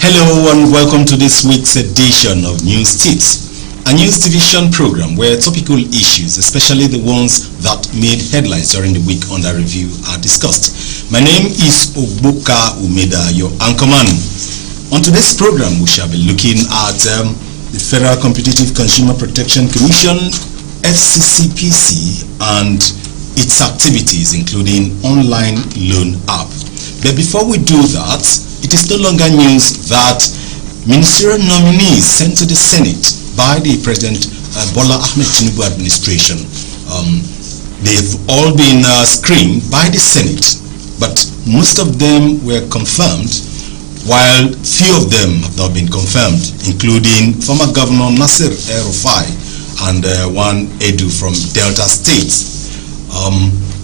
Hello and welcome to this week's edition of News Tips, a news division program where topical issues, especially the ones that made headlines during the week under review, are discussed. My name is Obuka Umeda, your anchorman. On today's program, we shall be looking at the Federal Competitive Consumer Protection Commission, FCCPC, and its activities, including online loan app. But before we do that, it is no longer news that ministerial nominees sent to the Senate by the President Bola Ahmed Tinubu administration, they've all been screened by the Senate, but most of them were confirmed, while few of them have not been confirmed, including former Governor Nasir El-Rufai and one Edu from Delta State.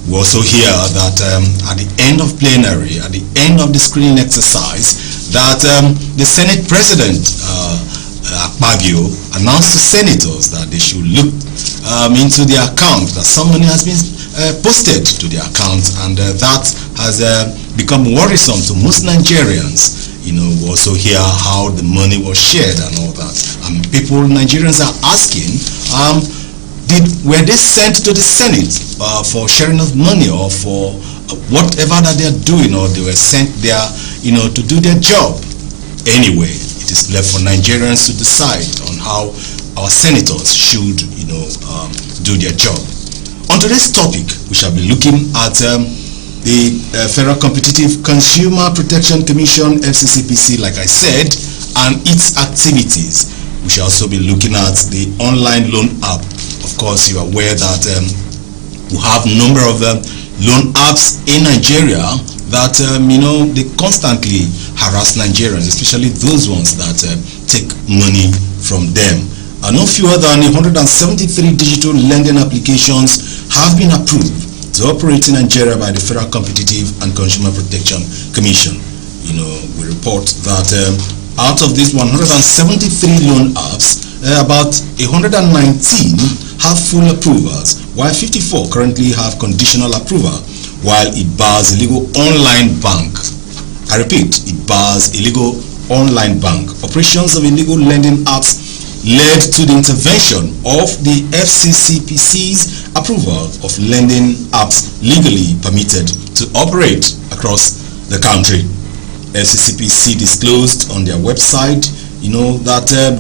We also hear that at the end of plenary, at the end of the screening exercise, that the Senate President, Akpabio, announced to senators that they should look into their account, that some money has been posted to their account, and that has become worrisome to most Nigerians. You know, we also hear how the money was shared and all that. Nigerians are asking, were they sent to the Senate for sharing of money or for whatever that they are doing, or they were sent there, to do their job? Anyway, it is left for Nigerians to decide on how our senators should, do their job. On today's topic, we shall be looking at the Federal Competitive Consumer Protection Commission, FCCPC, like I said, and its activities. We shall also be looking at the online loan app. Of course, you are aware that we have a number of loan apps in Nigeria that, they constantly harass Nigerians, especially those ones that take money from them. No fewer than 173 digital lending applications have been approved to operate in Nigeria by the Federal Competitive and Consumer Protection Commission. We report that out of these 173 loan apps, about 119 have full approvals, while 54 currently have conditional approval, while it bars illegal online bank. I repeat, it bars illegal online bank. Operations of illegal lending apps led to the intervention of the FCCPC's approval of lending apps legally permitted to operate across the country. FCCPC disclosed on their website that their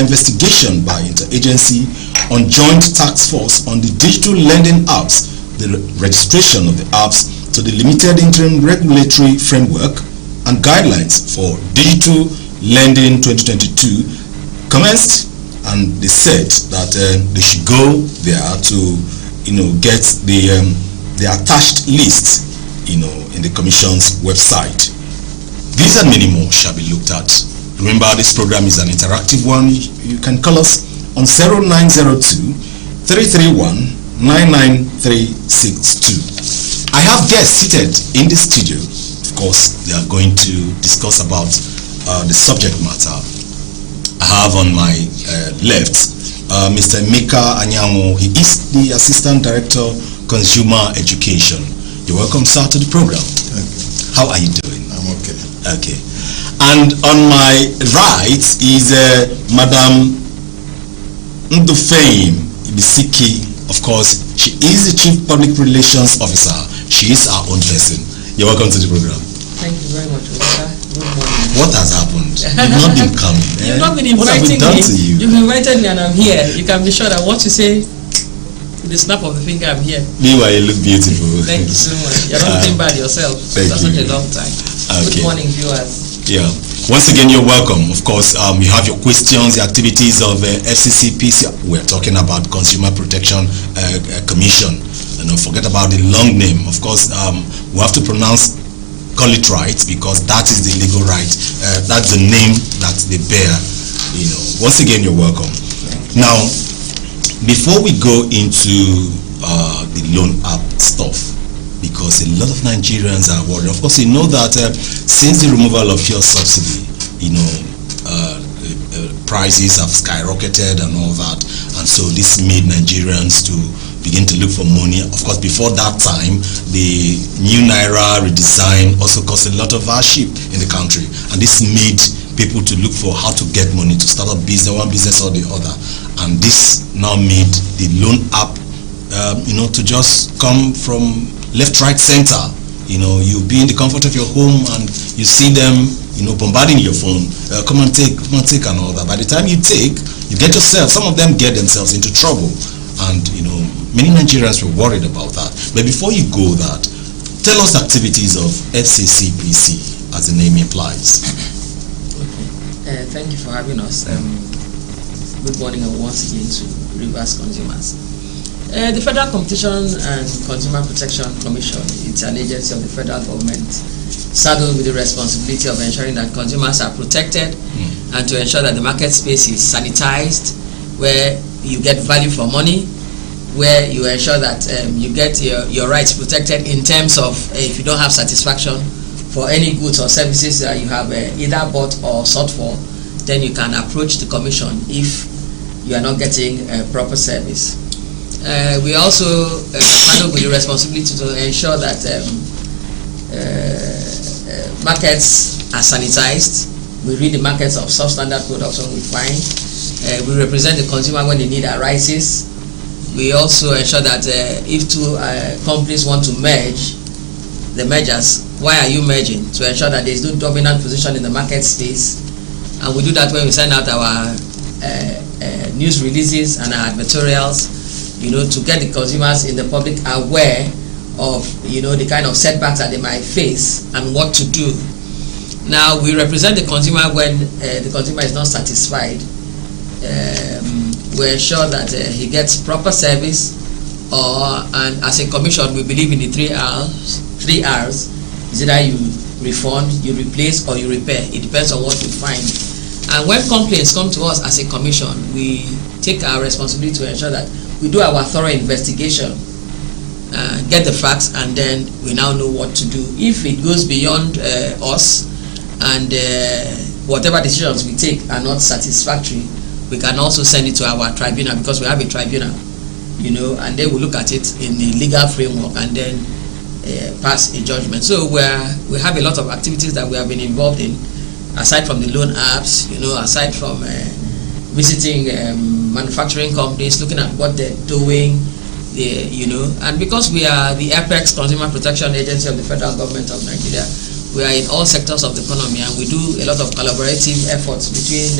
investigation by interagency on joint task force on the digital lending apps, the registration of the apps to the limited interim regulatory framework and guidelines for digital lending 2022 commenced, and they said that they should go there to get the attached list in the Commission's website. These and many more shall be looked at. Remember, this program is an interactive one. You can call us on 0902 331 99362. I have guests seated in the studio. Of course, they are going to discuss about the subject matter. I have on my left Mr. Emeka Anyanwu. He is the Assistant Director, Consumer Education. You're welcome, sir, to the program. Okay. How are you doing? I'm okay. Okay. And on my right is Madam Ndotenyin, Ibisiki. Of course, she is the Chief Public Relations Officer. She is our own person. You're welcome to the program. Thank you very much, Oscar. Good morning. What has happened? You've not been coming. You've not been inviting what have we done to you? You've invited me and I'm here. You can be sure that what you say, with the snap of the finger, I'm here. Meanwhile, you look beautiful. Thank you so much. You're not looking bad yourself. That's such a long time. Okay. Good morning, viewers. Yeah. Once again, you're welcome. Of course, you have your questions, the activities of FCCPC. We're talking about Consumer Protection Commission. Forget about the long name. Of course, we have to call it right, because that is the legal right. That's the name that they bear. Once again, you're welcome. Now, before we go into the loan app stuff, because a lot of Nigerians are worried. Of course, you know that since the removal of fuel subsidy, prices have skyrocketed and all that, and so this made Nigerians to begin to look for money. Of course, before that time, the new Naira redesign also caused a lot of hardship in the country. And this made people to look for how to get money to start up business, one business or the other. And this now made the loan app, to just come from left, right, center. You'll be in the comfort of your home and you see them, bombarding your phone. Come and take and all that. By the time you take, you get yourself, some of them get themselves into trouble. And, many Nigerians were worried about that. But before you go that, tell us the activities of FCCPC, as the name implies. Okay. Thank you for having us. Good morning and once again to Rivers consumers. The Federal Competition and Consumer Protection Commission, it's an agency of the federal government saddled with the responsibility of ensuring that consumers are protected and to ensure that the market space is sanitized, where you get value for money, where you ensure that you get your rights protected in terms of if you don't have satisfaction for any goods or services that you have either bought or sought for, then you can approach the commission if you are not getting proper service. We also handle with the responsibility to ensure that markets are sanitized. We read the markets of substandard products when we find. We represent the consumer when the need arises. We also ensure that if two companies want to merge, the mergers, why are you merging? To ensure that there is no dominant position in the market space. And we do that when we send out our news releases and our advertorials, to get the consumers in the public aware of, the kind of setbacks that they might face and what to do. Now, we represent the consumer when the consumer is not satisfied. We ensure that he gets proper service, and as a commission, we believe in the 3 R's. 3 R's is either you refund, you replace, or you repair. It depends on what we find. And when complaints come to us as a commission, we take our responsibility to ensure that we do our thorough investigation, get the facts, and then we now know what to do. If it goes beyond us and whatever decisions we take are not satisfactory, we can also send it to our tribunal, because we have a tribunal, and they will look at it in a legal framework and then pass a judgment. So we have a lot of activities that we have been involved in, aside from the loan apps, aside from visiting manufacturing companies, looking at what they're doing, and because we are the Apex Consumer Protection Agency of the federal government of Nigeria, we are in all sectors of the economy, and we do a lot of collaborative efforts between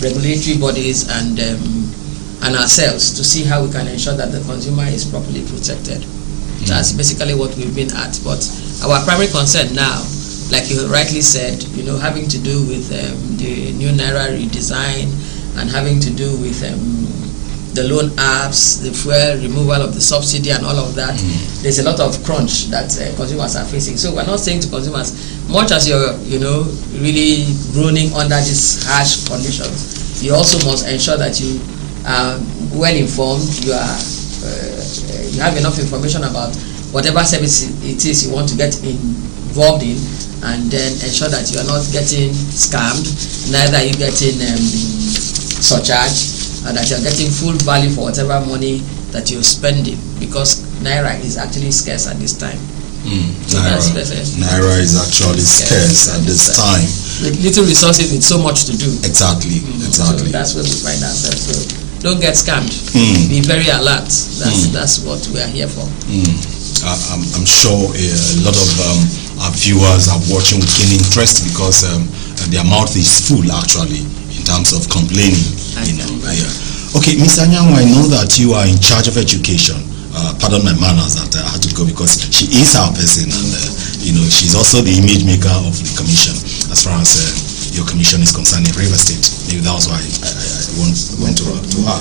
regulatory bodies and ourselves to see how we can ensure that the consumer is properly protected. That's basically what we've been at. But our primary concern now, like you rightly said, having to do with the new Naira redesign and having to do with the loan apps, the fuel removal of the subsidy and all of that, there's a lot of crunch that consumers are facing. So we're not saying to consumers, much as you're, really groaning under these harsh conditions, you also must ensure that you are well informed, you have enough information about whatever service it is you want to get involved in, and then ensure that you are not getting scammed, neither are you getting surcharged, and that you are getting full value for whatever money that you're spending, because Naira is actually scarce at this time. Naira is actually scarce at this time. With little resources, with so much to do. Exactly. So that's where we find ourselves. So don't get scammed. Be very alert. That's what we are here for. I'm sure a lot of our viewers are watching with keen interest, because their mouth is full actually in terms of complaining. Okay, Mr. Anyanwu, I know that you are in charge of education. Pardon my manners that I had to go, because she is our person, and she's also the image maker of the commission as far as your commission is concerned in River State. Maybe that was why I went to her.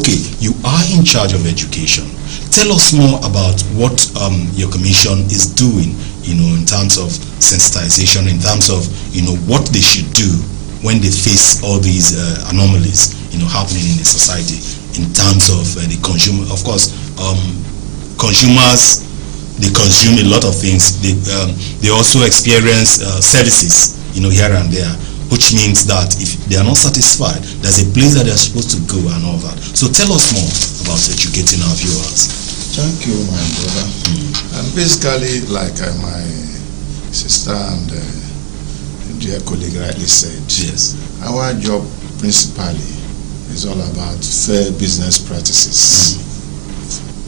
Okay, you are in charge of education. Tell us more about what your commission is doing, in terms of sensitization, in terms of, what they should do when they face all these anomalies, happening in the society, in terms of the consumer. Of course, consumers, they consume a lot of things. They also experience services, here and there, which means that if they are not satisfied, there's a place that they're supposed to go and all that. So tell us more about educating our viewers? Thank you, my brother. And basically, like my sister and dear colleague rightly said, yes, our job principally is all about fair business practices,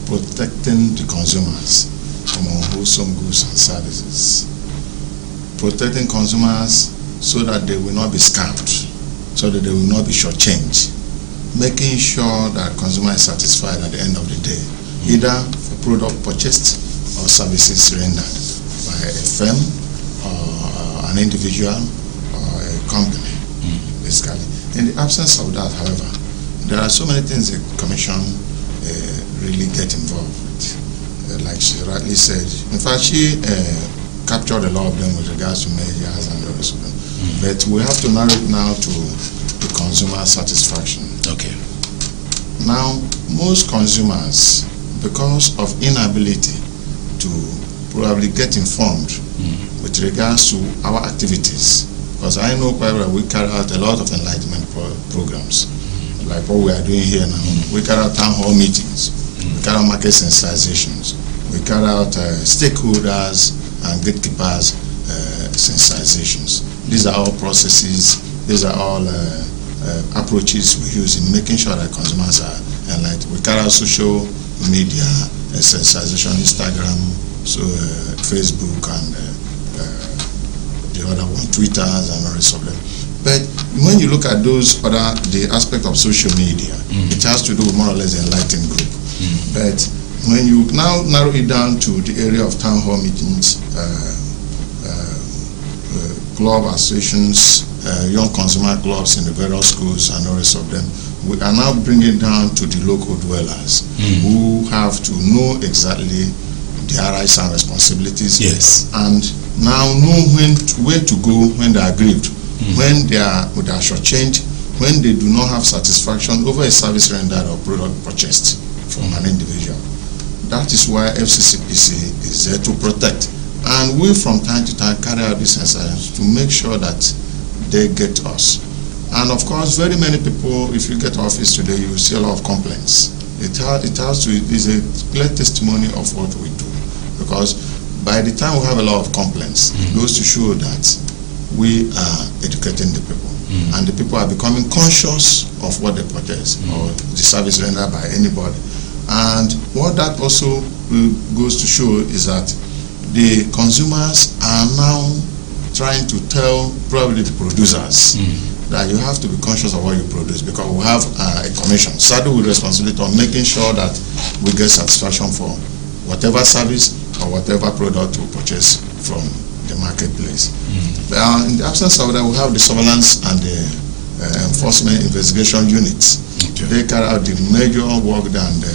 protecting the consumers from unwholesome goods and services, protecting consumers so that they will not be scammed, so that they will not be shortchanged, making sure that consumer is satisfied at the end of the day, either for product purchased or services rendered by a firm or an individual or a company, basically. In the absence of that, however, there are so many things the Commission really get involved with. Like she rightly said, in fact, she captured a lot of them with regards to measures and the rest of them. But we have to narrow it now to the consumer satisfaction. Okay. Now, most consumers, because of inability to probably get informed with regards to our activities, because I know quite well we carry out a lot of enlightenment programs, like what we are doing here now. We carry out town hall meetings, we carry out market sensitizations, we carry out stakeholders and gatekeepers sensitizations. These are all processes, these are all approaches we use in making sure that consumers are enlightened. We carry out social media sensitization, Instagram, so Facebook, and the other one, Twitter, and the rest of them. But when you look at those other, the aspect of social media, it has to do with more or less the enlightened group. But when you now narrow it down to the area of town hall meetings, club associations, young consumer clubs in the various schools and the rest of them, we are now bringing down to the local dwellers who have to know exactly their rights and responsibilities. Yes. And now know where to go when they are aggrieved, when they are shortchanged, when they do not have satisfaction over a service rendered or product purchased from an individual. That is why FCCPC is there to protect. And we from time to time carry out these exercises to make sure that they get us. And of course, very many people, if you get to office today, you will see a lot of complaints. It is a clear testimony of what we do. Because by the time we have a lot of complaints, it goes to show that we are educating the people. And the people are becoming conscious of what they purchase or the service rendered by anybody. And what that also goes to show is that the consumers are now trying to tell probably the producers that you have to be conscious of what you produce, because we have a commission saddled with responsibility of making sure that we get satisfaction for whatever service or whatever product we purchase from the marketplace. In the absence of that, we have the surveillance and the enforcement investigation units. They carry out the major work than the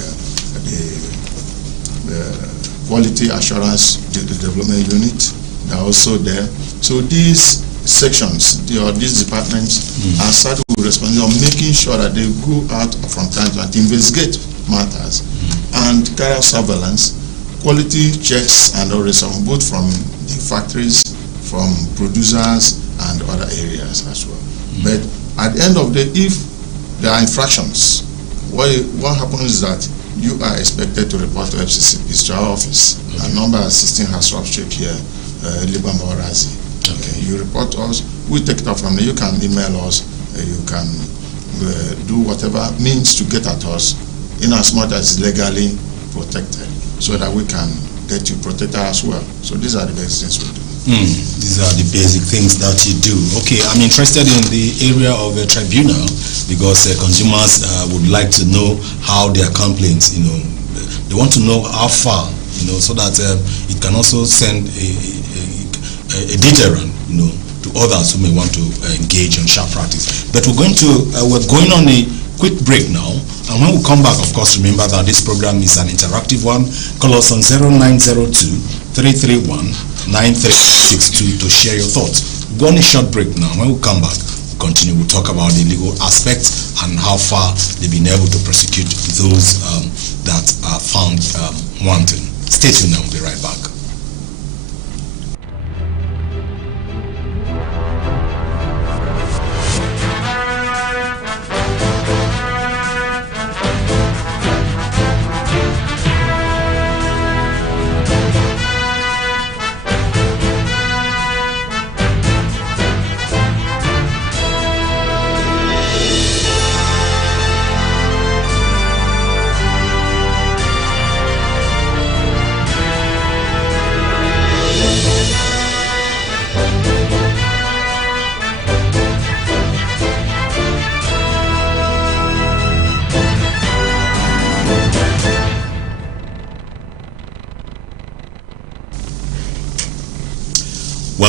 quality assurance development unit. They are also there. So these sections or these departments are saddled with responsibility of making sure that they go out from time to time to investigate matters and carry out surveillance, quality checks, and all this, both from the factories, from producers, and other areas as well. But at the end of the day, if there are infractions, what happens is that you are expected to report to FCCPC, to our office. Our number 16 has subscript here, Libamba Orazi. You report to us, we take it up from there. You can email us, you can do whatever means to get at us, in as much as legally protected, so that we can get you protected as well. So these are the basic things we do. These are the basic things that you do. Okay, I'm interested in the area of a tribunal, because consumers would like to know how their complaints, they want to know how far, so that it can also send a deterrent, to others who may want to engage in sharp practice. But we're going on a quick break now, and when we come back, of course, remember that this program is an interactive one. Call us on 0902-331-9362 to share your thoughts. We're going on a short break now. When we come back, we'll continue. We'll talk about the legal aspects and how far they've been able to prosecute those that are found wanting. Stay tuned now. We'll be right back.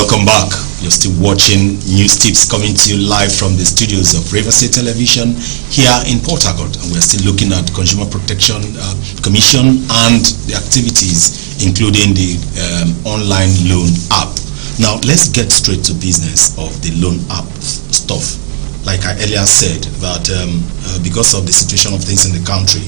Welcome back. You're still watching News Tips coming to you live from the studios of River State Television here in Port Harcourt, and we're still looking at Consumer Protection Commission and the activities, including the online loan app. Now, let's get straight to business of the loan app stuff. Like I earlier said, that because of the situation of things in the country,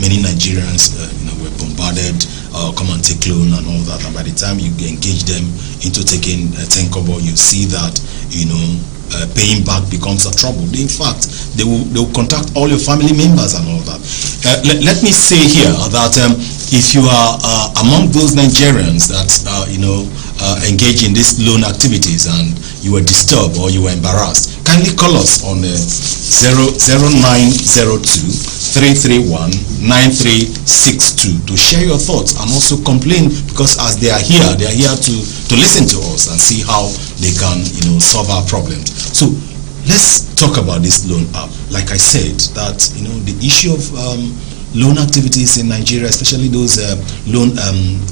many Nigerians, were bombarded, come and take loan and all that. And by the time you engage them into taking 10 kobo, you see that, paying back becomes a trouble. In fact, they will contact all your family members and all that. Let me say here that if you are among those Nigerians that, engage in these loan activities and you were disturbed or you were embarrassed, kindly call us on 0902-331-9362 to share your thoughts and also complain, because as they are here to listen to us and see how they can solve our problems. So let's talk about this loan app. Like I said, that the issue of loan activities in Nigeria, especially those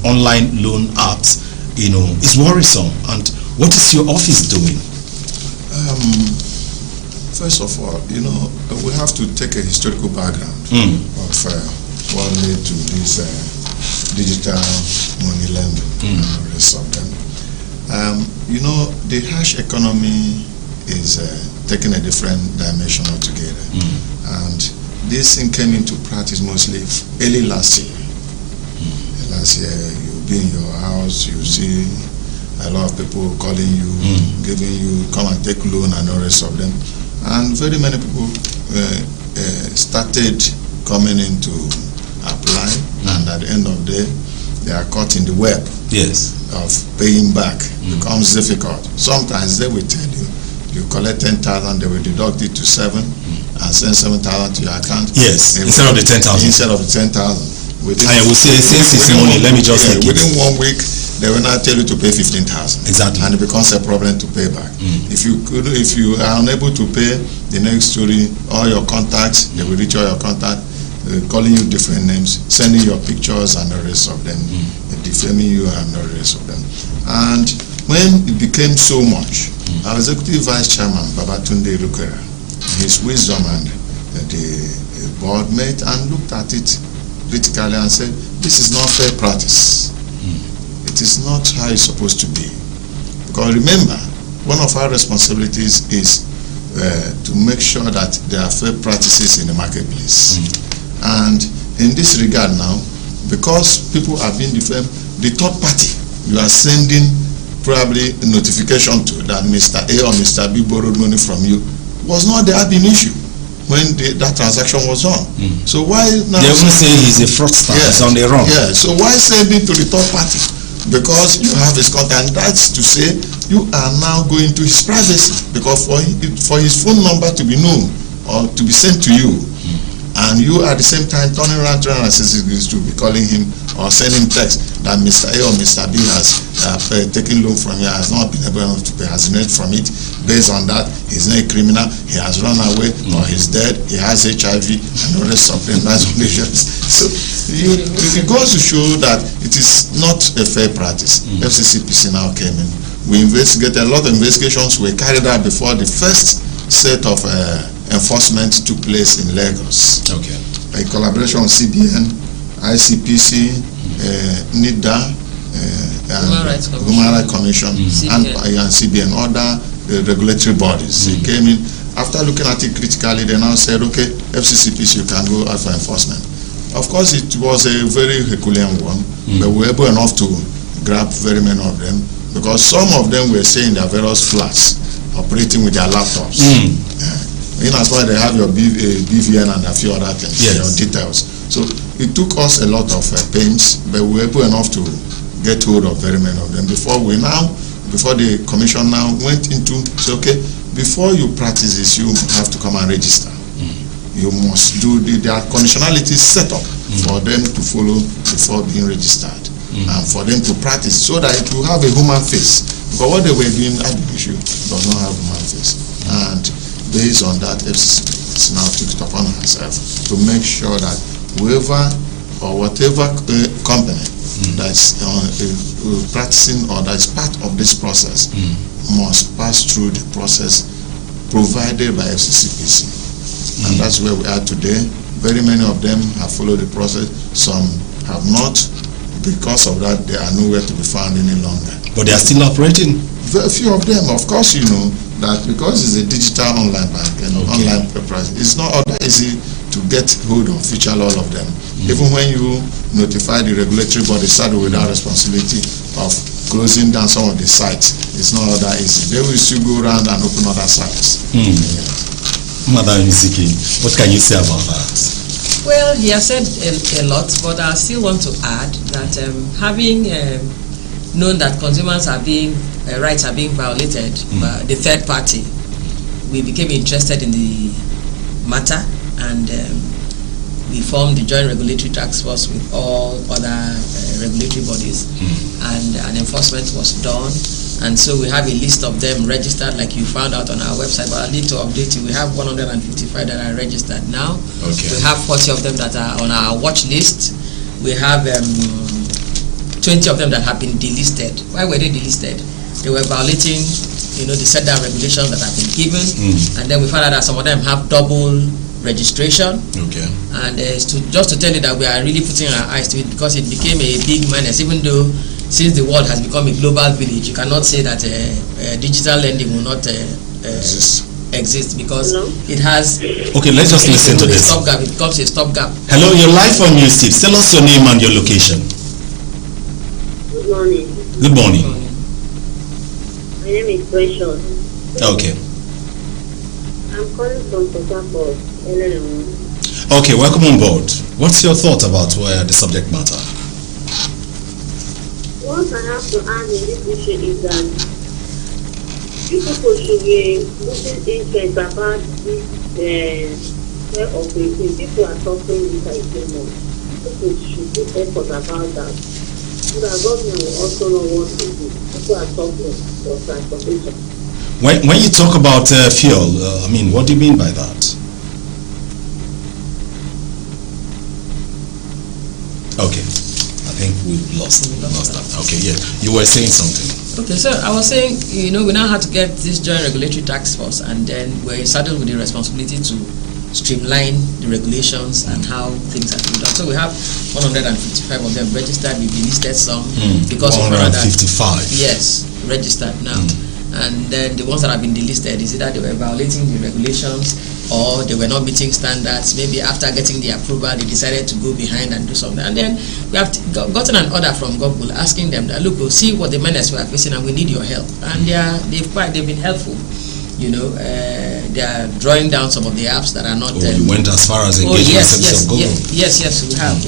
online loan apps, is worrisome. And what is your office doing? First of all, we have to take a historical background of what led to this digital money lending and the rest of them. The hash economy is taking a different dimension altogether. And this thing came into practice mostly early last year. Last year, you'll be in your house, you see a lot of people calling you, giving you, come and take loan and the rest of them. And very many people started coming in to apply, and at the end of the day, they are caught in the web of paying back. It becomes difficult. Sometimes they will tell you, you collect 10,000, they will deduct it to 7 and send 7,000 to your account. Yes, instead of the 10,000. Instead of the 10,000. I will say, since it's money, let me just take it. Within 1 week, they will now tell you to pay 15,000. Exactly. And it becomes a problem to pay back. If you are unable to pay, the next story, all your contacts, they will reach all your contacts, calling you different names, sending your pictures and the rest of them, defaming you and the rest of them. And when it became so much, our executive vice chairman, Babatunde Rukera, his wisdom and the board met and looked at it critically and said, this is not fair practice. It is not how it's supposed to be. Because remember, one of our responsibilities is to make sure that there are fair practices in the marketplace. And in this regard now, because people are being defamed, the third party you are sending probably a notification to that Mr. A or Mr. B borrowed money from you was not the admin issue when that transaction was done. So why now? They even say he's a fraudster. Yes, on the wrong. Yeah. So why send it to the third party? Because you have his contact, and that's to say you are now going to his privacy. Because for his phone number to be known or to be sent to you, and you at the same time turning around 360 degrees to be calling him or sending text that Mr. A or Mr. B has taken loan from you, has not been able to pay, has reneged from it. Based on that, he's not a criminal, he has run away, or he's dead, he has HIV, and the rest of them. That's what they So it goes to show that it is not a fair practice. FCCPC now came in. We investigated, a lot of investigations were carried out before the first set of enforcement took place in Lagos. Okay. A collaboration with CBN, ICPC, NIDA, Human Rights Commission, and CBN, other regulatory bodies. They came in. After looking at it critically, they now said, okay, FCCPC, you can go out for enforcement. Of course, it was a very Herculean one, but we were able enough to grab very many of them, because some of them were staying in their various flats, operating with their laptops. In as far as they have your BVN and a few other things, your details. So it took us a lot of pains, but we were able enough to get hold of very many of them before the commission now went into, say, okay, before you practice this, you have to come and register. You must do there are conditionalities set up for them to follow before being registered, and for them to practice so that it will have a human face. Because what they were doing at the issue does not have a human face. And based on that, FCC now took it upon herself to make sure that whoever or whatever company that's practicing or that's part of this process must pass through the process provided by FCCPC. And that's where we are today. Very many of them have followed the process. Some have not. Because of that, they are nowhere to be found any longer. But they are still operating? Very few of them. Of course, you know that because it's a digital online bank and online enterprise, it's not all that easy to get hold of, feature all of them. Even when you notify the regulatory body, start without responsibility of closing down some of the sites, it's not all that easy. They will still go around and open other sites. Madam Ibisiki, what can you say about that? Well, he has said a lot, but I still want to add that having known that consumers are being rights are being violated by the third party, we became interested in the matter, and we formed the Joint Regulatory Task Force with all other regulatory bodies, and an enforcement was done. And so we have a list of them registered, like you found out on our website, but I need to update you. We have 155 that are registered now. Okay. We have 40 of them that are on our watch list. We have 20 of them that have been delisted. Why were they delisted? They were violating, the set down regulations that have been given. And then we found out that some of them have double registration. Okay. And just to tell you that we are really putting our eyes to it, because it became a big menace, even though since the world has become a global village, you cannot say that digital lending will not exist because it has. Okay, let's just listen to this. Stopgap. It becomes a stopgap. Hello, you're live on News Tips. Tell us your name and your location. Good morning. Good morning. My name is Precious. Okay. I'm calling from Port Harcourt. Okay, welcome on board. What's your thought about the subject matter? What I have to add in this issue is that you people should be looking interest about this way of operating. People are suffering with ICM. People should do effort about that. So that government will also know what to do. People are suffering for transportation. When you talk about fuel, what do you mean by that? Okay. I think we've lost that. Okay, yeah. You were saying something. Okay, so I was saying, we now have to get this Joint Regulatory Task Force, and then we're saddled with the responsibility to streamline the regulations and how things are being done. So we have 155 of them registered. We've delisted some because 155. Yes, registered now. And then the ones that have been delisted is either they were violating the regulations or they were not meeting standards. Maybe after getting the approval, they decided to go behind and do something. And then we have gotten an order from Google asking them that, look, we'll see what the menace we are facing and we need your help. And they've been helpful. They are drawing down some of the apps that are not. You went as far as engaging yes, of Google. Yes, we have.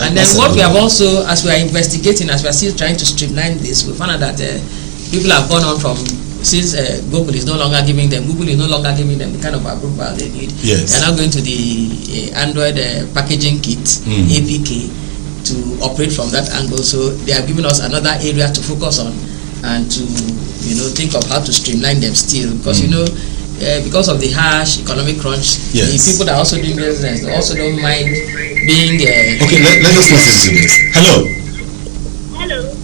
And then what we have also, as we are investigating, as we are still trying to streamline this, we found out that people have gone on from, since Google is no longer giving them the kind of approval they need. Yes. They are now going to the Android packaging kit, APK, to operate from that angle. So they are giving us another area to focus on and to think of how to streamline them still, because because of the harsh economic crunch, the people that are also doing business, they also don't mind being. Okay, let's just listen to this. Hello. Hello.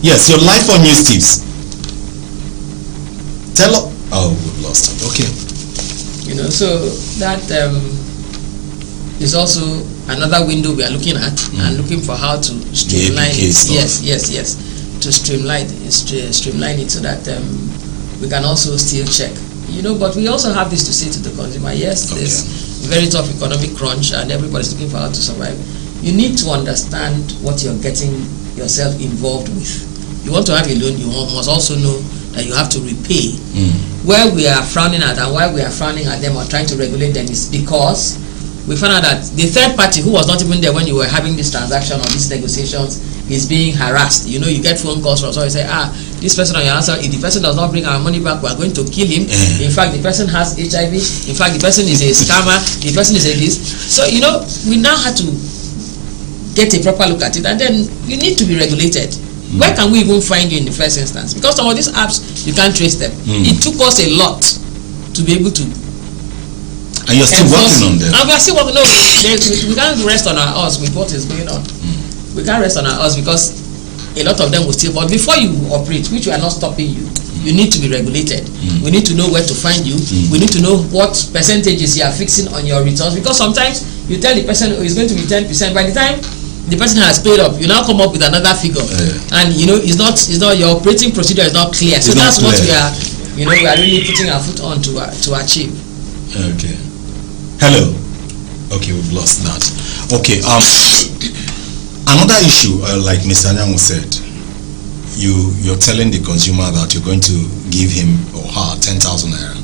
Yes, you're live on News Tips. We've lost it. Okay. So that is also another window we are looking at and looking for how to streamline it. Yes. To streamline it so that we can also still check. But we also have this to say to the consumer. Yes, there's very tough economic crunch and everybody's looking for how to survive. You need to understand what you're getting yourself involved with. You want to have a loan, you must also know that you have to repay. Where we are frowning at and why we are frowning at them or trying to regulate them is because we found out that the third party who was not even there when you were having this transaction or these negotiations is being harassed. You get phone calls from someone say, this person on your answer, if the person does not bring our money back, we are going to kill him. In fact, the person has HIV. In fact, the person is a scammer. The person is a this. So, we now have to get a proper look at it, and then you need to be regulated. Where can we even find you in the first instance? Because some of these apps, you can't trace them. It took us a lot to be able to. And you're still working on them. And we are still working. No, we can't rest on our horse with what is going on. we can't rest on our horse because a lot of them will still. But before you operate, which we are not stopping you, you need to be regulated. We need to know where to find you. We need to know what percentages you are fixing on your returns, because sometimes you tell the person it's going to be 10%. By the time the person has paid up, you now come up with another figure, and it's not your operating procedure is not clear. So that's what we are, we are really putting our foot on to achieve. Okay. Hello. Okay, we've lost that. Okay. Another issue, like Mr. Anyanwu said, you're telling the consumer that you're going to give him or her 10,000 naira,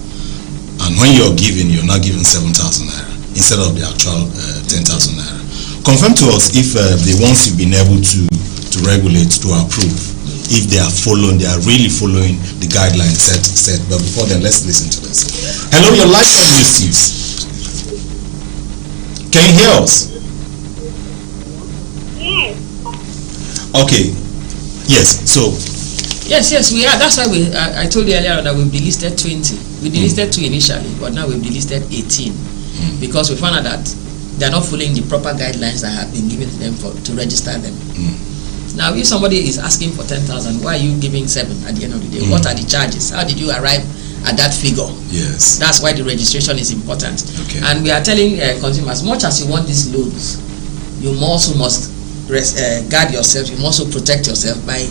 and when you're giving, you're not giving 7,000 naira instead of the actual 10,000 naira. Confirm to us if the ones you've been able to regulate, to approve, if they are really following the guidelines set. But before then, let's listen to this. Hello, your live on News Tips. Can you hear us? Yes. Okay. Yes. So. Yes, we are. That's why I told you earlier that we've delisted 20. We delisted 2 initially, but now we've delisted 18 because we found out that they are not following the proper guidelines that have been given to them to register them. Now, if somebody is asking for 10,000, why are you giving 7 at the end of the day? What are the charges? How did you arrive at that figure? Yes. That's why the registration is important. Okay. And we are telling consumers, as much as you want these loans, you also must guard yourself. You must also protect yourself by,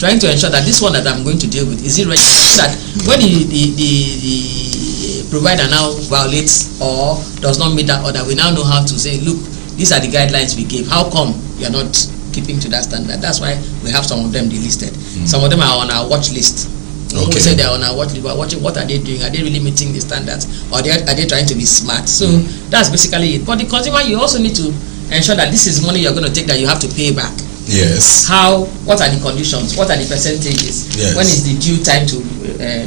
trying to ensure that this one that I'm going to deal with, is it registered? That when the provider now violates or does not meet that order, we now know how to say, look, these are the guidelines we gave. How come you are not keeping to that standard? That's why we have some of them delisted. Some of them are on our watch list. Okay. We say they are on our watch list. We're watching what are they doing. Are they really meeting the standards, or are they trying to be smart? So that's basically it. But the consumer, you also need to ensure that this is money you're going to take that you have to pay back. Yes. What are the conditions? What are the percentages? Yes. When is the due time to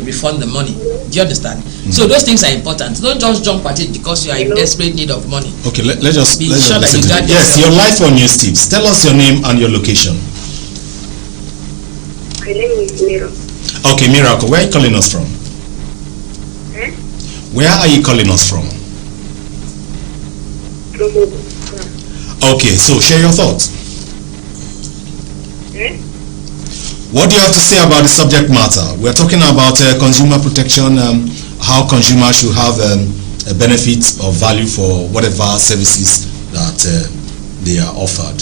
refund the money? Do you understand? So those things are important. Don't just jump at it because you are in desperate need of money. Okay, let's just listen to it. Yes, your life on News Tips. Tell us your name and your location. My name is Miracle. Okay, Miracle, where are you calling us from? Where are you calling us from? Okay, so share your thoughts. What do you have to say about the subject matter? We're talking about consumer protection, how consumers should have a benefit or value for whatever services that they are offered.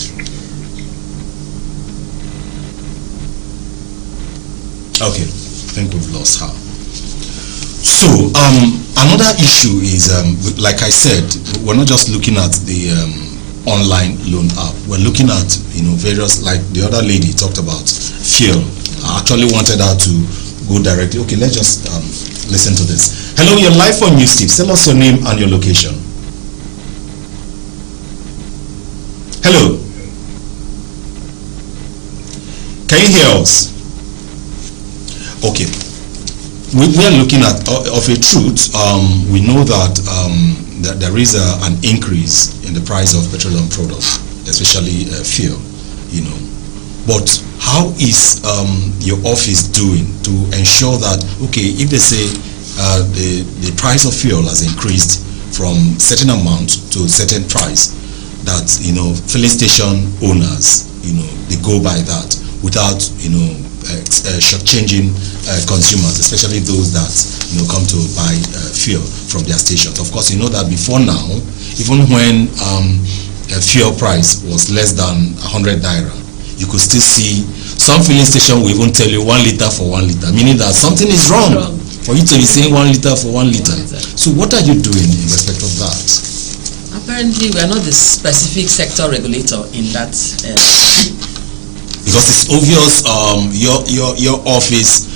Okay, I think we've lost her. So another issue is, like I said, we're not just looking at the online loan app. We're looking at various, like the other lady talked about fuel. I actually wanted her to go directly. Okay, let's just listen to this. Hello, you're live on News Tips. Tell us your name and your location. Hello. Can you hear us? Okay. We are looking at, of a truth, we know that that there is an increase in the price of petroleum products, especially fuel, But how is your office doing to ensure that, okay, if they say the price of fuel has increased from certain amount to certain price, that filling station owners, they go by that without shortchanging consumers, especially those that come to buy fuel from their stations. Of course, you know that before now, even when a fuel price was less than 100 naira, you could still see some filling station will even tell you 1 liter for 1 liter, meaning that something is wrong for you to be saying 1 liter for 1 liter. So what are you doing in respect of that? Apparently, we are not the specific sector regulator in that. Because it's obvious your office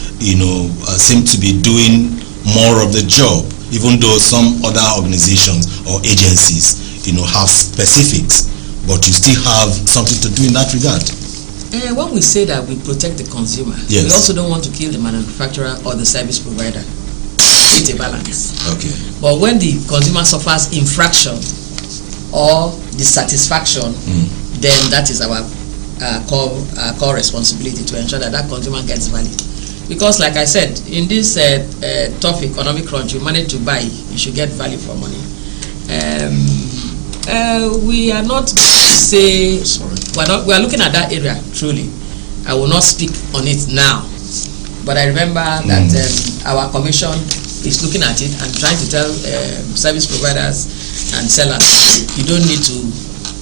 seem to be doing more of the job, even though some other organizations or agencies have specifics, but you still have something to do in that regard. When we say that we protect the consumer, we also don't want to kill the manufacturer or the service provider. It's a balance. Okay. But when the consumer suffers infraction or dissatisfaction, then that is our core responsibility to ensure that consumer gets value. Because like I said, in this tough economic crunch, you manage to buy, you should get value for money. We are not say we are looking at that area truly. I will not speak on it now, but I remember that our commission is looking at it and trying to tell service providers and sellers, you don't need to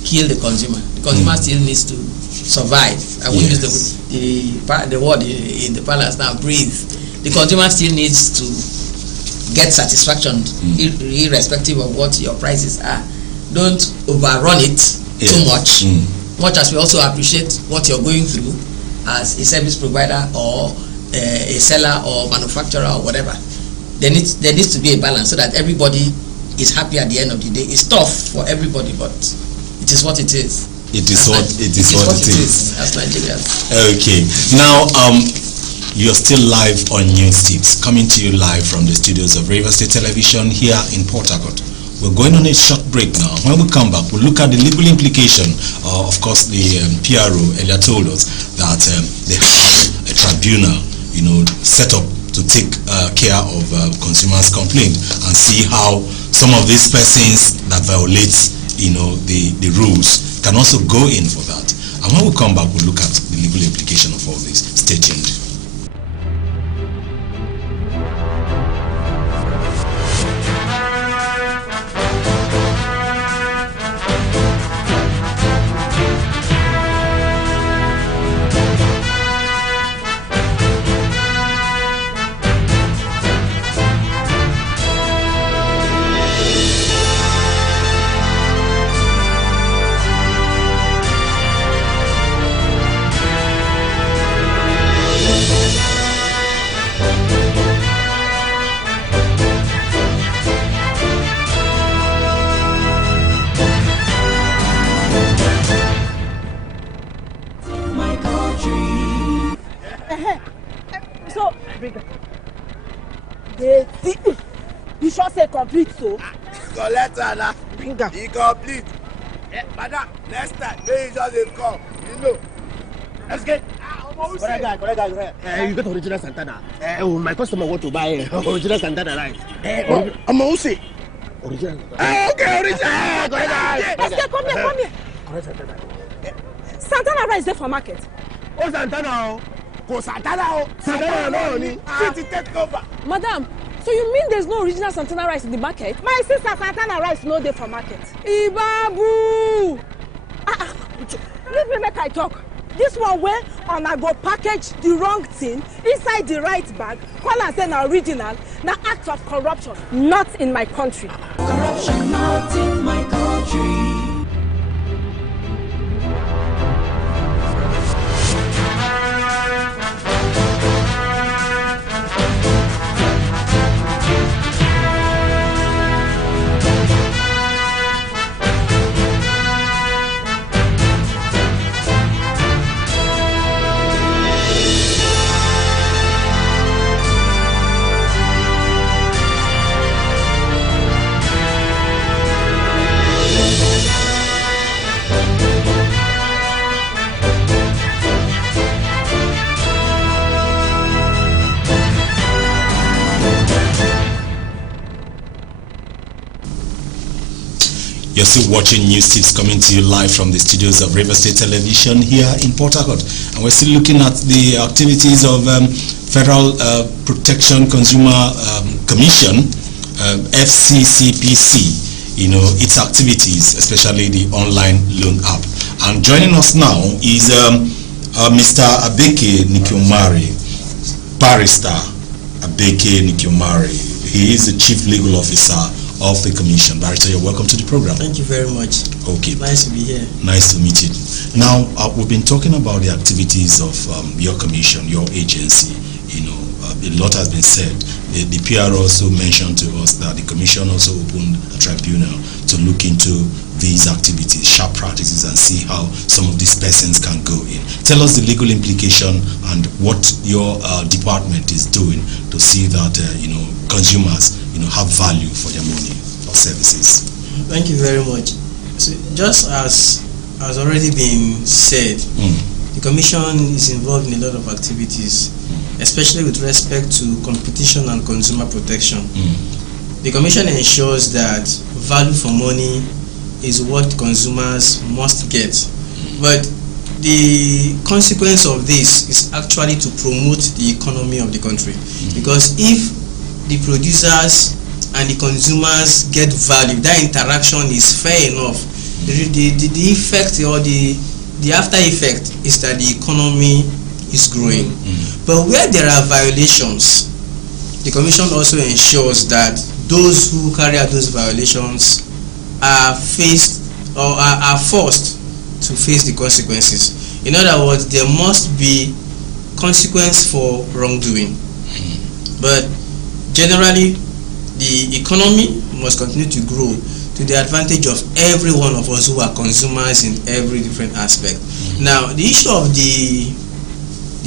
kill the consumer. The consumer still needs to survive. I won't use the word in the palace now, breathe. The consumer still needs to get satisfaction irrespective of what your prices are. Don't overrun it too much. Much as we also appreciate what you're going through as a service provider or a seller or manufacturer or whatever. There needs to be a balance so that everybody is happy at the end of the day. It's tough for everybody, but it is what it is. It is what it is as Nigerians. Okay. Now, you're still live on News Tips, coming to you live from the studios of River State Television here in Port Harcourt. We're going on a short break now. When we come back, we'll look at the legal implication. Of course, the PRO earlier told us that they have a tribunal, set up to take care of consumers' complaint and see how some of these persons that violate, the rules can also go in for that. And when we come back, we'll look at the legal implication of all this. Stay tuned. You should say complete so. Collect her. Bring her. He complete. Madam, next time, may you just come. Let's get. Correct guy. You got original Santana. My customer want to buy original Santana rice. I'm also original. Okay, original. Correct guy. Let's get, come here. Correct Santana. Santana rice there for market. Oh, Santana. Go Santana. Santana no ni. Take over. Madam, so you mean there's no original Santana rice in the market? My sister Santana rice no there for market. Ibabu! Leave me make I talk. This one where I go package the wrong thing inside the right bag, call and say na original, na act of corruption, not in my country. Corruption not in my country. You're still watching News Tips coming to you live from the studios of River State Television here in Port Harcourt. And we're still looking at the activities of Federal Protection Consumer Commission, FCCPC, its activities, especially the online loan app. And joining us now is Mr. Abeke Nikiomari, Barrister Abeke Nikiomari. He is the Chief Legal Officer of the Commission. Barrister, you're welcome to the program. Thank you very much. Okay. Nice to be here. Nice to meet you. Now, we've been talking about the activities of your commission, your agency. A lot has been said. The PR also mentioned to us that the commission also opened a tribunal to look into these activities, sharp practices, and see how some of these persons can go in. Tell us the legal implication and what your department is doing to see that consumers have value for their money or services. Thank you very much. So just as has already been said, the commission is involved in a lot of activities, especially with respect to competition and consumer protection. The commission ensures that value for money is what consumers must get. But the consequence of this is actually to promote the economy of the country, because if the producers and the consumers get value, that interaction is fair enough, the effect or the after effect is that the economy is growing. But where there are violations, the Commission also ensures that those who carry out those violations are faced or are forced to face the consequences. In other words, there must be consequence for wrongdoing. But generally, the economy must continue to grow to the advantage of every one of us who are consumers in every different aspect. Now, the issue of the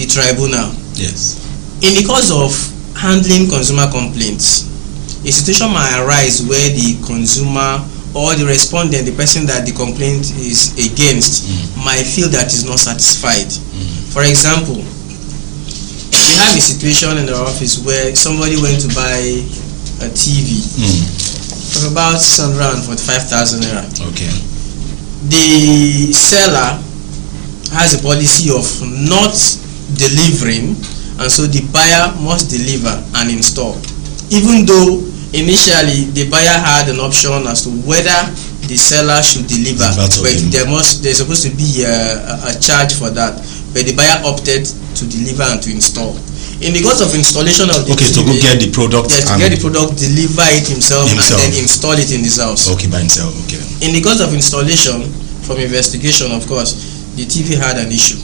tribunal. Yes. In the course of handling consumer complaints, a situation might arise where the consumer or the respondent, the person that the complaint is against, might feel that is not satisfied. For example, we have a situation in our office where somebody went to buy a TV for about 645,000 naira. Okay. The seller has a policy of not delivering, and so the buyer must deliver and install, even though initially the buyer had an option as to whether the seller should deliver, but there's supposed to be a charge for that, but the buyer opted to deliver and to install. In the course of installation of the TV, to go get the product, to get the product, deliver it himself and then install it in his house. Okay, by himself. Okay. In the course of installation, from investigation, of course, the TV had an issue.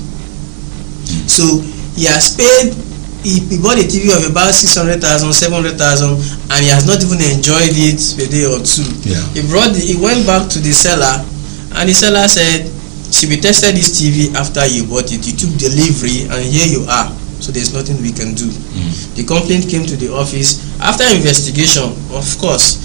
So he has paid. He bought a TV of about 600,000, 700,000, and he has not even enjoyed it a day or two. Yeah. He went back to the seller, and the seller said, "She be tested this TV after you bought it. You took delivery, and here you are. So there's nothing we can do." The complaint came to the office. After investigation, of course,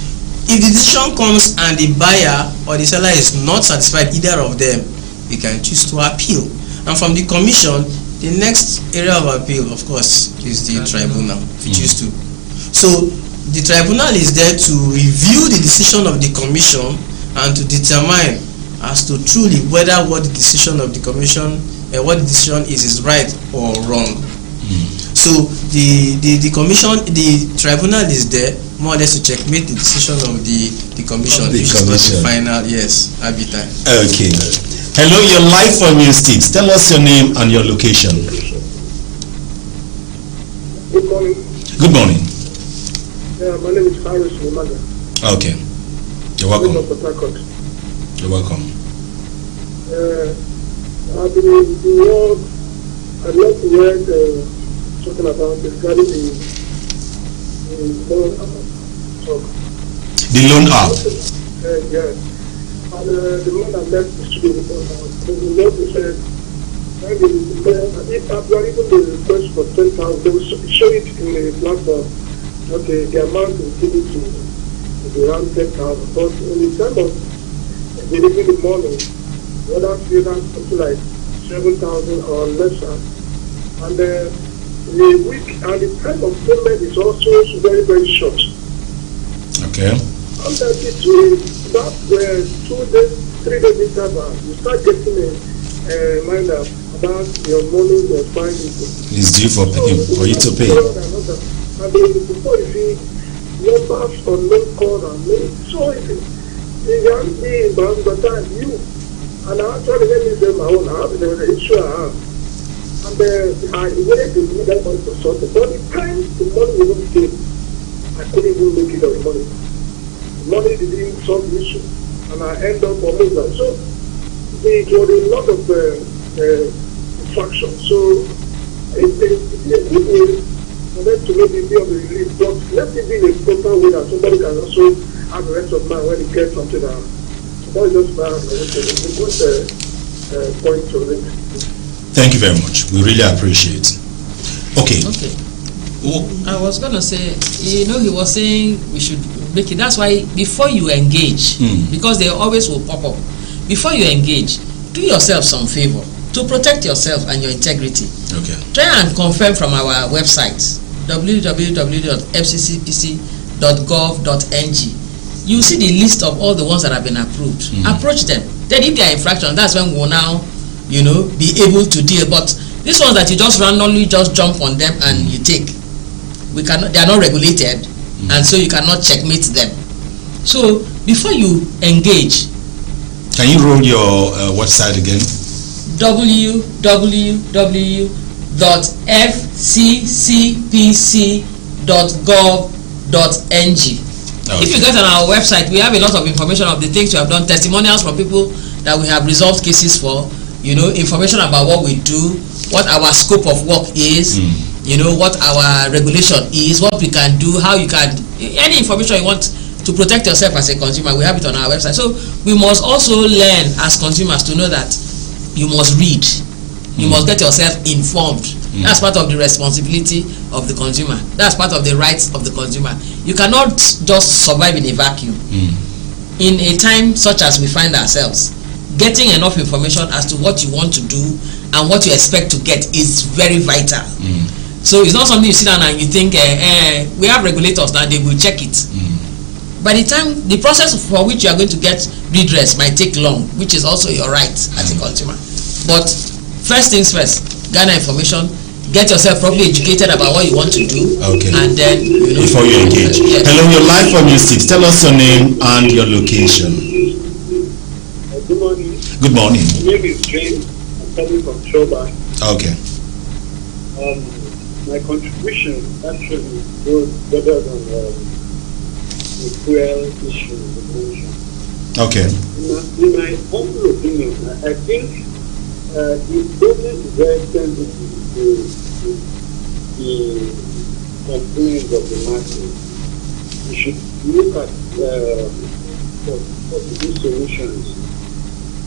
if the decision comes and the buyer or the seller is not satisfied, either of them, we can choose to appeal. And from the commission, the next area of appeal, of course, is the tribunal, if you choose to. So the tribunal is there to review the decision of the commission and to determine as to truly whether what the decision of the commission, what the decision is right or wrong. So the commission, the tribunal is there more or less to checkmate the decision of the commission, which is not the final, arbiter. Okay. Hello, you're live on News Tips. Tell us your name and your location. Good morning. Good morning. My name is RSTV. Okay. You're welcome. You're welcome. I've been in the world. I'd love to hear talking about regarding the loan talk. The loan app. Yes. And the one that left the studio the note said, if after even the request for 10,000, they will show it in the platform. Okay, the amount is given to around 10,000. But in the time of delivering the money, whether it's something like 7,000 or lesser, and the week and the time of payment is also very, very short. Okay. And that between that 2 days, 3 days interval, you start getting a reminder about your money you're finding. It's due for you to pay. And then before you see numbers on no call and no, so if you can't be bound by time you and I actually let me say my own, I have the issue I have. And I wanted to do that money to sort it. But the time the money was not paid, I couldn't even make it on the money. Money didn't solve the issue, and I end up on it. So it was a lot of infraction. So it's a good way for them to maybe be on the relief, but let it be in a proper way that somebody can also have the rest of mind when they get something out. So that is just it's a good point to make. Thank you very much. We really appreciate it. Okay. I was going to say, he was saying we should make it. That's why before you engage, because they always will pop up, before you engage, do yourself some favor to protect yourself and your integrity. Okay. Try and confirm from our website, www.fccpc.gov.ng. You see the list of all the ones that have been approved. Approach them. Then if they are infraction, that's when we'll now be able to deal. But these ones that you just randomly just jump on them and you take, they are not regulated, and so you cannot checkmate them. So before you engage, can you roll your website again? www.fccpc.gov.ng. Okay. If you get on our website, we have a lot of information of the things we have done, testimonials from people that we have resolved cases for, information about what we do, what our scope of work is, what our regulation is, what we can do, how you can, any information you want to protect yourself as a consumer, we have it on our website. So we must also learn as consumers to know that you must read, you must get yourself informed. That's part of the responsibility of the consumer. That's part of the rights of the consumer. You cannot just survive in a vacuum. In a time such as we find ourselves, getting enough information as to what you want to do and what you expect to get is very vital. So it's not something you sit down and you think, we have regulators now, they will check it. By the time, the process for which you are going to get redress might take long, which is also your right as a consumer. But first things first, gather information, get yourself properly educated about what you want to do, and then before you engage. Yes. Hello, you're live on News 6. Tell us your name and your location. Good morning. Good morning. My name is James. I'm coming from Shoba. Okay. My contribution actually goes better than the fuel issue you mentioned. Okay. In my humble opinion, I think it doesn't very sensitive to the complaints of the masses. We should look at possible solutions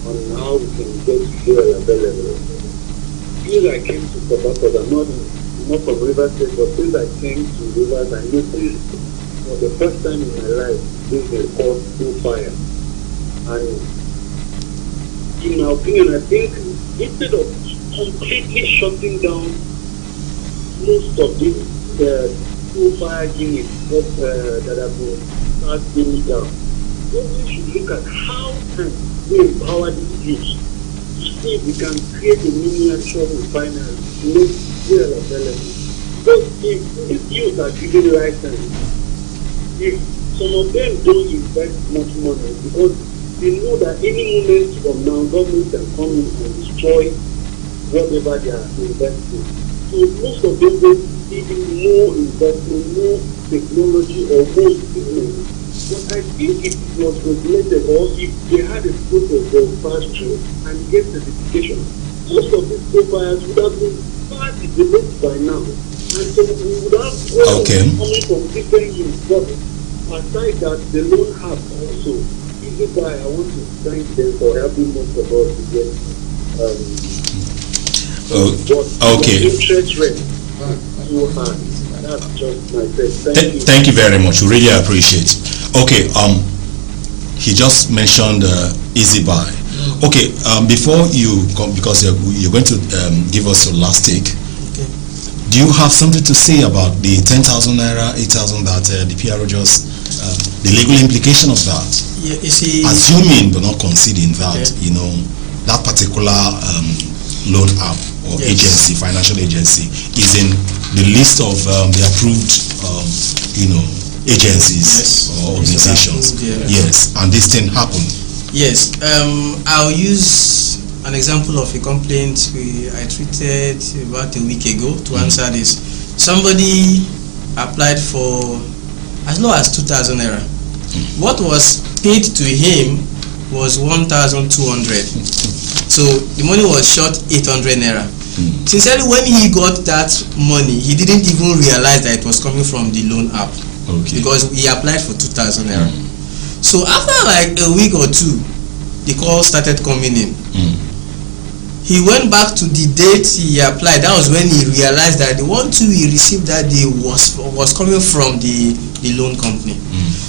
on how we can get fuel available. Since I came to Port Harcourt, I'm not from River State, but since I came to Rivers, I noticed for the first time in my life this is called fuel fire. And in my opinion, I think instead of completely shutting down most of these fuel fire units that have been started down, we should look at how can we empower these youth to see if we can create a miniature refinery to make fuel available. Because if these youth are given license, if some of them don't invest much money because they know that any moment from now government can come in and destroy whatever they are investing. So most of them don't see more investment, more technology or more equipment. But I think if it was regulated or if they had a process of pass through and get certification, most of these profiles would have been far developed by now. And so we would have coming from different units. But aside that, the loan have also, Ibisiki, I want to thank them for helping most of us to get interest rate too high. That's just my best. Thank you very much. We really appreciate it. Okay, he just mentioned easy buy. Okay, before you come, because you're going to give us your last take. Okay. Do you have something to say about the 10,000 naira, 8,000 that the PRO just, the legal implication of that? Yeah, you see, assuming but not conceding that that particular loan app or agency, financial agency, is in the list of the approved, agencies or organizations. Yes, and this thing happened. Yes, I'll use an example of a complaint I treated about a week ago to answer this. Somebody applied for as low as 2,000 naira. What was paid to him was 1,200. So the money was short 800 naira. Sincerely, when he got that money, he didn't even realize that it was coming from the loan app. Because he applied for 2,000 naira. So after like a week or two, the call started coming in. He went back to the date he applied. That was when he realized that the 1,200 he received that day was coming from the loan company.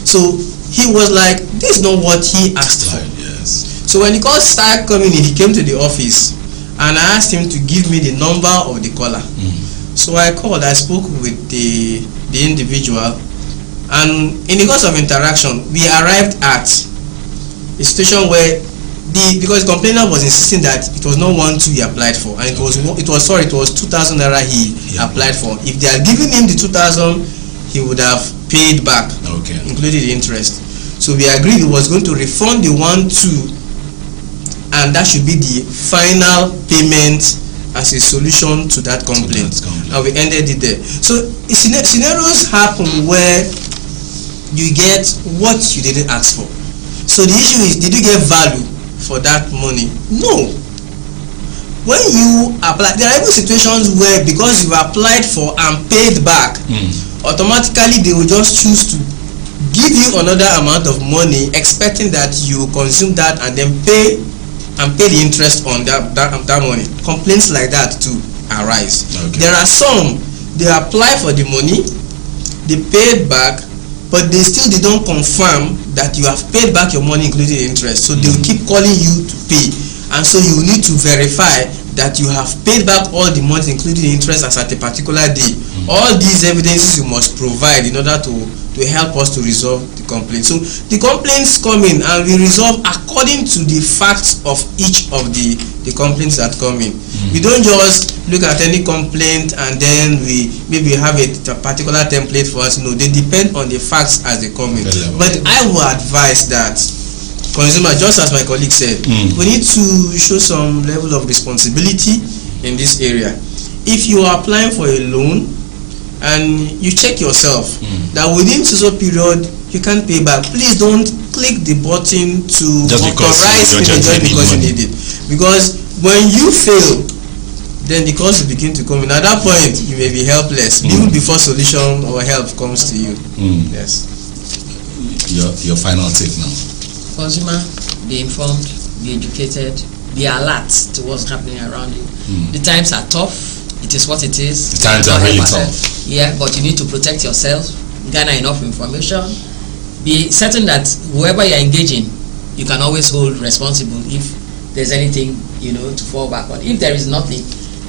So he was like, this is not what he asked for. Yes. So when the call started coming in, he came to the office and I asked him to give me the number of the caller. So I called, I spoke with the individual, and in the course of interaction, we arrived at a situation where because the complainant was insisting that it was not 1,2 he applied for, and it was 2,000 naira he applied for. If they had given him the 2,000, he would have paid back, including the interest. So we agreed he was going to refund the 1,2, and that should be the final payment as a solution to that complaint. And we ended it there. So scenarios happen where you get what you didn't ask for. So the issue is, did you get value for that money? No. When you apply, there are even situations where because you applied for and paid back, automatically they will just choose to give you another amount of money, expecting that you consume that and then pay the interest on that money. Complaints like that too arise. There are some, they apply for the money, they paid back, but they don't confirm that you have paid back your money including interest. So they will keep calling you to pay, and so you need to verify that you have paid back all the money including interest as at a particular day. All these evidences you must provide in order to help us to resolve the complaint. So the complaints come in and we resolve according to the facts of each of the complaints that come in. We don't just look at any complaint and then we maybe have a particular template for us. No, they depend on the facts as they come in. But I will advise that consumer, just as my colleague said, we need to show some level of responsibility in this area. If you are applying for a loan and you check yourself that within so period you can't pay back, please don't click the button to authorize payment just because you need it. Because when you fail, then the cost will begin to come in. At that point, you may be helpless, even before solution or help comes to you. Yes. Your final take now. Consumer, be informed, be educated, be alert to what's happening around you. The times are tough. It is what it is. The times are really tough. Yeah, but you need to protect yourself, gather enough information, be certain that whoever you're engaging, you can always hold responsible if there's anything, to fall back on. If there is nothing,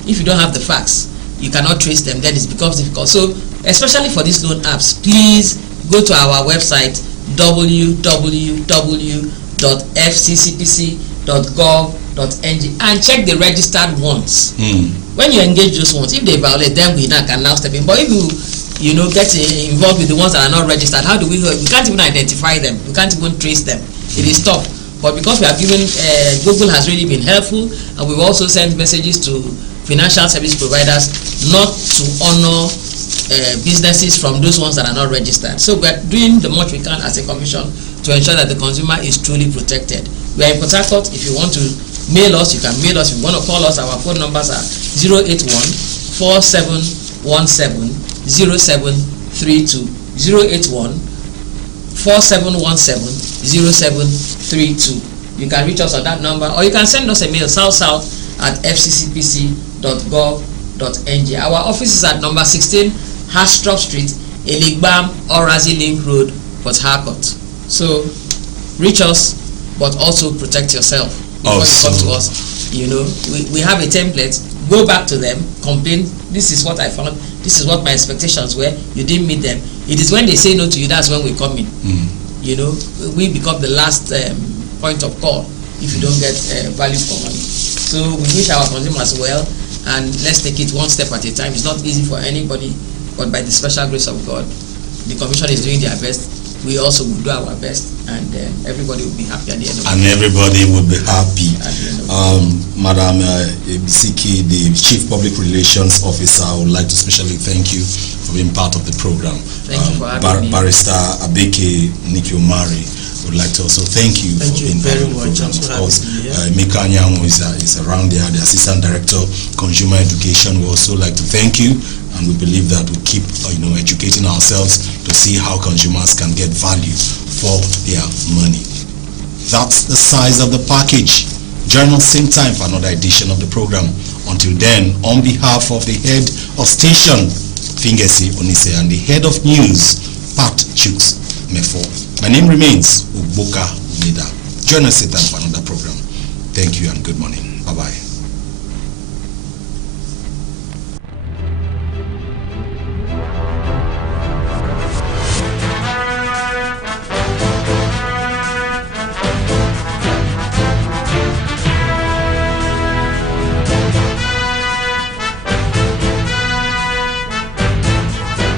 if you don't have the facts, you cannot trace them, then it becomes difficult. So, especially for these loan apps, please go to our website, www.fccpc.gov.ng, and check the registered ones. When you engage those ones, if they violate, then we can now step in. But if you get involved with the ones that are not registered, how do we can't even identify them, we can't even trace them. It is tough. But because we have given, Google has really been helpful, and we've also sent messages to financial service providers not to honor businesses from those ones that are not registered. So we are doing the much we can as a commission to ensure that the consumer is truly protected. We are in Port Harcourt. If you want to mail us, you can mail us. If you want to call us, our phone numbers are 081-4717-0732, 081-4717-0732. You can reach us on that number, or you can send us a mail, south@fccpc.gov.ng. Our office is at number 16 Hastrop Street, Eligbam, Orazi Link Road, Port Harcourt. So reach us, but also protect yourself before you come to us. We have a template. Go back to them, complain. This is what I found. This is what my expectations were. You didn't meet them. It is when they say no to you, that's when we come in. We become the last point of call if you don't get value for money. So we wish our consumers well, and let's take it one step at a time. It's not easy for anybody, but by the special grace of God, the Commission is doing their best. We also will do our best, and everybody will be happy at the end of it. And everybody will be happy. Madam Ibisiki, the Chief Public Relations Officer, I would like to specially thank you for being part of the program. Thank you for having me. Barrister Abeke Nikiomari would like to also thank you for being very part of the much. program. Of course, Emeka Anyanwu is around there, the Assistant Director, Consumer Education. We also like to thank you, and we believe that we keep educating ourselves to see how consumers can get value for their money. That's the size of the package. Join us same time for another edition of the program. Until then, on behalf of the head of station, Fingesi Onise, and the head of news, Pat Chooks Mefo, my name remains Uboka Umida. Join us same time for another program. Thank you and good morning. Bye-bye.